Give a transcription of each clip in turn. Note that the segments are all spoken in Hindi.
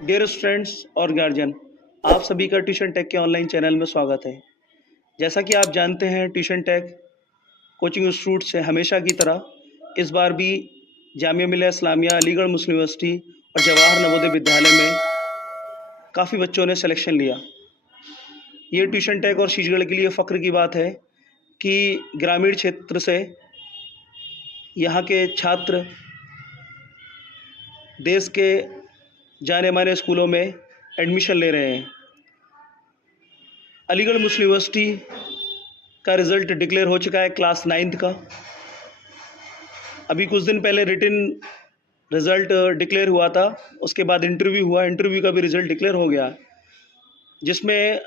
डियर स्टूडेंट्स और गार्जियन, आप सभी का ट्यूशन टेक के ऑनलाइन चैनल में स्वागत है। जैसा कि आप जानते हैं, ट्यूशन टेक कोचिंग इंस्टीट्यूट से हमेशा की तरह इस बार भी जामिया मिलिया इस्लामिया, अलीगढ़ मुस्लिम यूनिवर्सिटी और जवाहर नवोदय विद्यालय में काफ़ी बच्चों ने सिलेक्शन लिया। ये ट्यूशन टेक और शीशगढ़ के लिए फ़ख्र की बात है कि ग्रामीण क्षेत्र से यहाँ के छात्र देश के जाने माने स्कूलों में एडमिशन ले रहे हैं। अलीगढ़ मुस्लिम यूनिवर्सिटी का रिज़ल्ट डिक्लेयर हो चुका है क्लास 9th का। अभी कुछ दिन पहले रिटन रिज़ल्ट डिक्लेयर हुआ था, उसके बाद इंटरव्यू हुआ। इंटरव्यू का भी रिज़ल्ट डिक्लेयर हो गया, जिसमें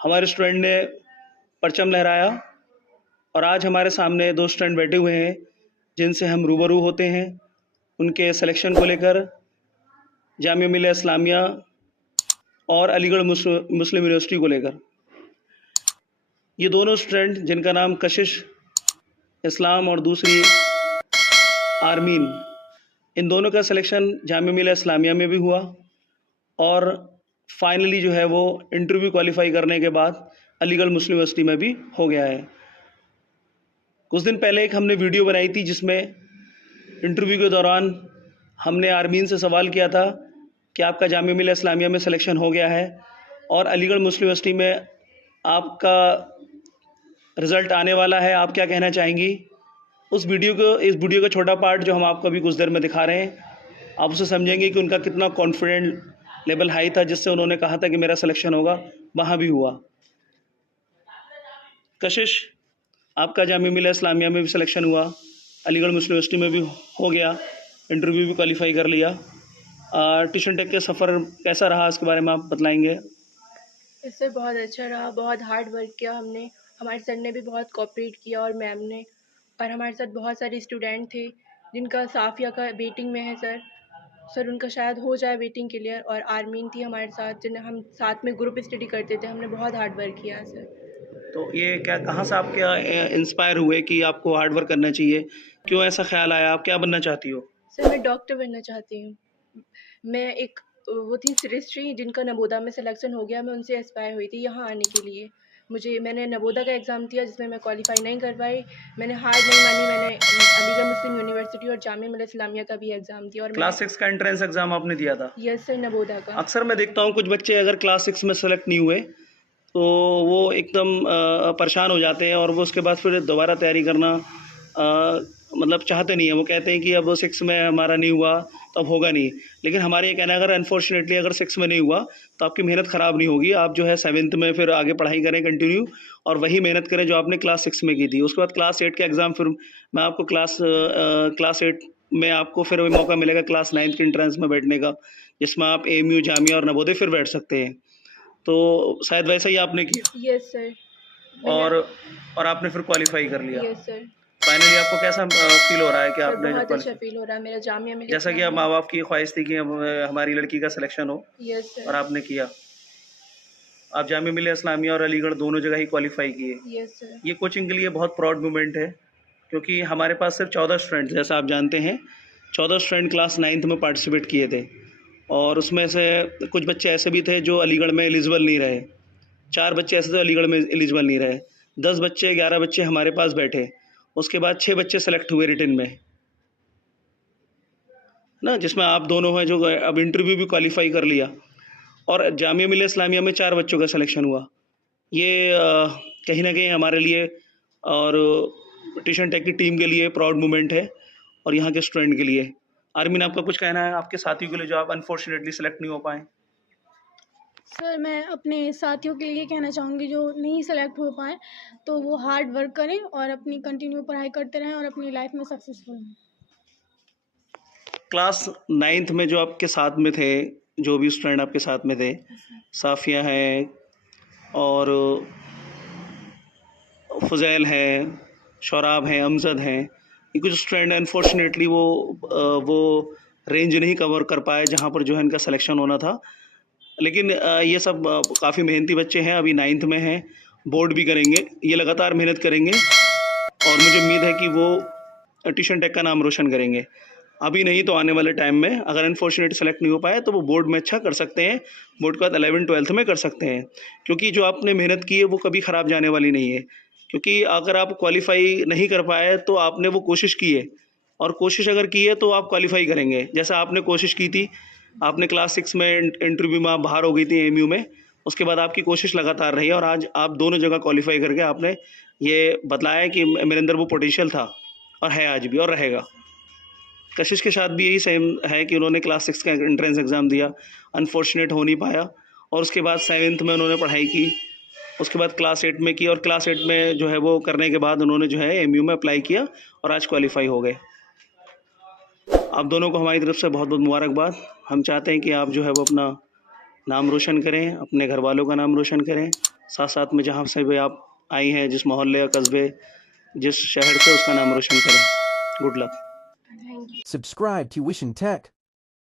हमारे स्टूडेंट ने परचम लहराया। और आज हमारे सामने दो स्टूडेंट बैठे हुए हैं जिनसे हम रूबरू होते हैं उनके सिलेक्शन को लेकर, जामिया मिलिया इस्लामिया और अलीगढ़ मुस्लिम यूनिवर्सिटी को लेकर। ये दोनों स्टूडेंट, जिनका नाम कशिश इस्लाम और दूसरी आरमीन, इन दोनों का सिलेक्शन जामिया मिलिया इस्लामिया में भी हुआ और फाइनली जो है वो इंटरव्यू क्वालिफाई करने के बाद अलीगढ़ मुस्लिम यूनिवर्सिटी में भी हो गया है। कुछ दिन पहले एक हमने वीडियो बनाई थी जिसमें इंटरव्यू के दौरान हमने आरमीन से सवाल किया था कि आपका जामिया मिलिया इस्लामिया में सिलेक्शन हो गया है और अलीगढ़ मुस्लिम यूनिवर्सिटी में आपका रिज़ल्ट आने वाला है, आप क्या कहना चाहेंगी? इस वीडियो का छोटा पार्ट जो हम आपको अभी कुछ देर में दिखा रहे हैं, आप उसे समझेंगे कि उनका कितना कॉन्फिडेंट लेवल हाई था, जिससे उन्होंने कहा था कि मेरा सिलेक्शन होगा, वहाँ भी हुआ। कशिश, आपका जामिया मिलिया इस्लामिया में भी सिलेक्शन हुआ, अलीगढ़ मुस्लिम यूनिवर्सिटी में भी हो गया, इंटरव्यू भी क्वालिफाई कर लिया। ट्यूशन टेक के सफ़र कैसा रहा, इसके बारे में आप बतलाएंगे? इससे बहुत अच्छा रहा, बहुत हार्ड वर्क किया हमने। हमारे सर ने भी बहुत कोऑपरेट किया और मैम ने, और हमारे साथ बहुत सारे स्टूडेंट थे जिनका साफिया का वेटिंग में है। सर उनका शायद हो जाए वेटिंग क्लियर, और आर्मीन थी हमारे साथ जिन्हें हम साथ में ग्रुप स्टडी करते थे। हमने बहुत हार्ड वर्क किया सर। तो ये क्या, कहाँ से आप क्या इंस्पायर हुए कि आपको हार्ड वर्क करना चाहिए? क्यों ऐसा ख्याल आया? आप क्या बनना चाहती हो? सर मैं डॉक्टर बनना चाहती हूँ। मैं एक वो थी श्रेष्ठी जिनका नवोदा में सिलेक्शन हो गया, मैं उनसे इंस्पायर हुई थी यहाँ आने के लिए। मैंने नवोदा का एग्ज़ाम दिया जिसमें मैं क्वालिफाई नहीं कर पाई। मैंने हार नहीं मानी, मैंने अलीगढ़ मुस्लिम यूनिवर्सिटी और जामिया मिलिया इस्लामिया का भी एग्ज़ाम दिया। और क्लास 6 का एंट्रेंस एग्जाम आपने दिया था? यस सर, नवोदा का। अक्सर मैं देखता हूँ कुछ बच्चे अगर क्लास 6 में सेलेक्ट नहीं हुए तो वो एकदम परेशान हो जाते हैं और वो उसके बाद फिर दोबारा तैयारी करना मतलब चाहते नहीं है। वो कहते हैं कि अब 6 में हमारा नहीं हुआ तो अब होगा नहीं। लेकिन हमारे ये कहना है, अगर अनफॉर्चुनेटली अगर 6 में नहीं हुआ तो आपकी मेहनत ख़राब नहीं होगी। आप जो है 7th में फिर आगे पढ़ाई करें कंटिन्यू, और वही मेहनत करें जो आपने क्लास 6 में की थी। उसके बाद क्लास 8 का एग्ज़ाम, फिर मैं आपको क्लास 8 में आपको फिर मौका मिलेगा क्लास 9th के एंट्रेंस में बैठने का, जिसमें आप एएमयू, जामिया और नवोदय फिर बैठ सकते हैं। तो शायद वैसा ही आपने किया। Yes sir. और आपने फिर क्वालिफाई कर लिया। Yes sir. फाइनली आपको कैसा फील हो रहा है कि सर आपने बहुत अच्छा क्वालिफाई, फील हो रहा है मेरा जामिया मिलिया जैसा कि अब माँ बाप की ख्वाहिश थी कि हमारी लड़की का सिलेक्शन हो, यस और सर। आपने किया। आप जामिया मिलिया इस्लामिया और अलीगढ़ दोनों जगह ही क्वालिफाई किए। Yes sir. ये कोचिंग के लिए बहुत प्राउड मोमेंट है, क्योंकि हमारे पास सिर्फ 14 स्टूडेंट, जैसा आप जानते हैं 14 स्टूडेंट क्लास 9th में पार्टिसिपेट किए थे, और उसमें से कुछ बच्चे ऐसे भी थे जो अलीगढ़ में एलिजिबल नहीं रहे। 4 बच्चे ऐसे थे अलीगढ़ में एलिजिबल नहीं रहे। 10 बच्चे, 11 बच्चे हमारे पास बैठे। उसके बाद 6 बच्चे सेलेक्ट हुए रिटन में ना, जिसमें आप दोनों हैं जो अब इंटरव्यू भी क्वालिफाई कर लिया, और जामिया मिलिया इस्लामिया में 4 बच्चों का सिलेक्शन हुआ। ये कहीं ना कहीं हमारे लिए और ट्यूशन टेक की टीम के लिए प्राउड मोमेंट है, और यहाँ के स्टूडेंट के लिए। आर्मीन, आपका कुछ कहना है आपके साथियों के लिए जो आप अनफॉर्चुनेटली सेलेक्ट नहीं हो पाए? सर मैं अपने साथियों के लिए कहना चाहूँगी जो नहीं सेलेक्ट हो पाए तो वो हार्ड वर्क करें और अपनी कंटिन्यू पढ़ाई करते रहें और अपनी लाइफ में सक्सेसफुल हों। क्लास 9th में जो आपके साथ में थे, जो भी स्टूडेंट आपके साथ में थे, साफिया हैं और फ़ुज़ैल हैं, शोराब हैं, अमजद हैं, ये कुछ स्टूडेंट अनफॉर्चुनेटली वो रेंज नहीं कवर कर पाए जहाँ पर जो है इनका सिलेक्शन होना था। लेकिन ये सब काफ़ी मेहनती बच्चे हैं, अभी 9th में हैं, बोर्ड भी करेंगे, ये लगातार मेहनत करेंगे और मुझे उम्मीद है कि वो ट्यूशन टेक का नाम रोशन करेंगे। अभी नहीं तो आने वाले टाइम में अगर अनफॉर्चुनेट सेलेक्ट नहीं हो पाए तो वो बोर्ड में अच्छा कर सकते हैं, बोर्ड के बाद 11th-12th में कर सकते हैं, क्योंकि जो आपने मेहनत की है वो कभी ख़राब जाने वाली नहीं है। क्योंकि अगर आप क्वालिफ़ाई नहीं कर पाए तो आपने वो कोशिश की है, और कोशिश अगर की है तो आप क्वालिफ़ाई करेंगे। जैसा आपने कोशिश की थी, आपने क्लास 6 में इंटरव्यू में आप बाहर हो गई थी एएमयू में, उसके बाद आपकी कोशिश लगातार रही और आज आप दोनों जगह क्वालिफ़ाई करके आपने ये बतलाया कि मेरे अंदर वो पोटेंशियल था और है आज भी और रहेगा। कशिश के साथ भी यही सेम है कि उन्होंने क्लास 6 का एंट्रेंस एग्ज़ाम दिया, अनफॉर्चुनेट हो नहीं पाया, और उसके बाद 7th में उन्होंने पढ़ाई की, उसके बाद क्लास 8 में की, और क्लास 8 में जो है वो करने के बाद उन्होंने जो है एएमयू में अप्लाई किया और आज क्वालिफ़ाई हो गए। आप दोनों को हमारी तरफ से बहुत-बहुत मुबारकबाद। हम चाहते हैं कि आप जो है वो अपना नाम रोशन करें, अपने घरवालों का नाम रोशन करें, साथ-साथ में जहाँ से भी आप आई हैं, जिस मोहल्ले या कस्बे, जिस शहर से, उसका नाम रोशन करें। Good luck. Thank you. Subscribe to Wishin Tech